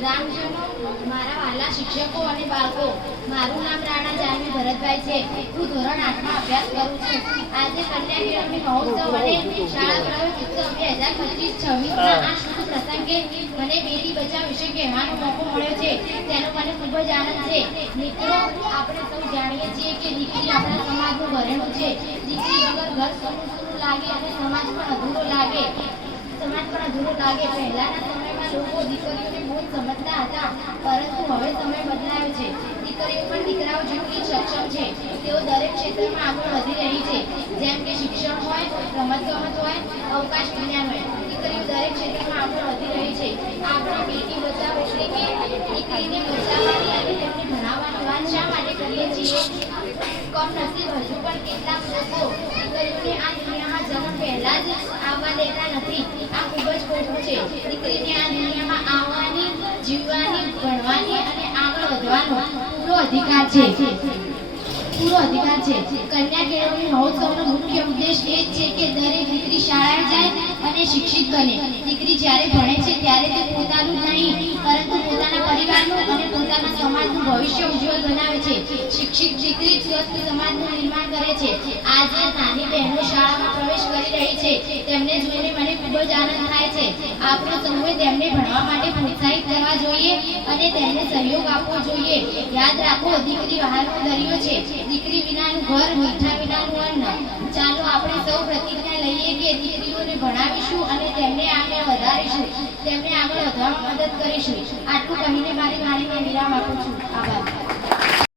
ગ્રામજનો, મારા વાલા શિક્ષકો અને બાળકો, મારું નામ રાણા જાનવી ભરતભાઈ છે. હું ધોરણ 8માં અભ્યાસ કરું છું. આજે કન્યા કેળવણી મહોત્સવ અને શાળા પ્રવેશ ઉત્સવ 2025-26ના આ શુભ પ્રસંગે મને બેટી બચાવ વિશે કહેવાનો મોકો મળ્યો છે, તેનો મને ખૂબ જ આનંદ છે. મિત્રો, આપણે સૌ જાણીએ છીએ કે દીકરી આપણા સમાજનું ઘરેણું છે. દીકરી વગર ઘર સૂનું લાગે અને સમાજ પણ અધૂરો લાગે. પહેલાના સમયમાં લોકો દીકરીઓને બહુ સમજતા હતા, પરંતુ હવે સમય બદલાયો છે. દીકરીઓ પણ દીકરાઓ જેટલી સક્ષમ છે. તેઓ દરેક ક્ષેત્રમાં આગળ વધી રહી છે, જેમ કે શિક્ષણ હોય, રમતગમત હોય, અવકાશ વિજ્ઞાન હોય. દીકરીઓ દરેક ક્ષેત્રમાં આગળ વધી રહી છે. આપણે બેટી બચાવો એટલે કે દીકરીને બચાવવાની અને તેમને ભણાવવાની વાત શા માટે કરીએ છીએ? કમનસીબ હજુ પણ કેટલાક લોકો દીકરીઓને આ દુનિયામાં જન્મ પહેલા જ આવવા દેતા નથી. આ ખૂબ જ ખોટું છે. દીકરીને આ દુનિયામાં આવવાની, જીવવાની, ભણવાની અને આગળ વધવાનો પૂરો અધિકાર છે. કન્યા કેળવણી મહોત્સવનો મુખ્ય ઉદ્દેશ એ જ છે કે દરેક દીકરી શાળાએ જાય અને શિક્ષિત બને. દીકરી જ્યારે ભણે છે ત્યારે તે પોતાનું જ નહીં, પરંતુ પોતાના પરિવારનું અને પોતાના સમાજનું ભવિષ્ય ઉજ્જવળ બનાવે છે. શિક્ષિત દીકરી સ્વસ્થ સમાજનું નિર્માણ કરે છે. આજે નાની બહેનો શાળામાં પ્રવેશ કરી રહી છે, તેમને જોઈને મને ખૂબ જ આનંદ થાય છે. આપણે સૌએ તેમને ભણવા માટે પ્રોત્સાહિત કરવા જોઈએ અને તેમને સહયોગ આપવો જોઈએ. યાદ રાખો, દીકરી બહારનો દરિયો છે. દીકરી વિનાનું ઘર, મીઠા વિનાનું અન્ન. ચાલો આપણે સૌ પ્રતિજ્ઞા લઈએ કે દીકરીઓને ભણાવીશું અને તેમને આગળ વધારીશું, તેમને આગળ વધવામાં મદદ કરીશું. આટલું કહીને મારી વાણીને વિરામ આપું છું. આભાર.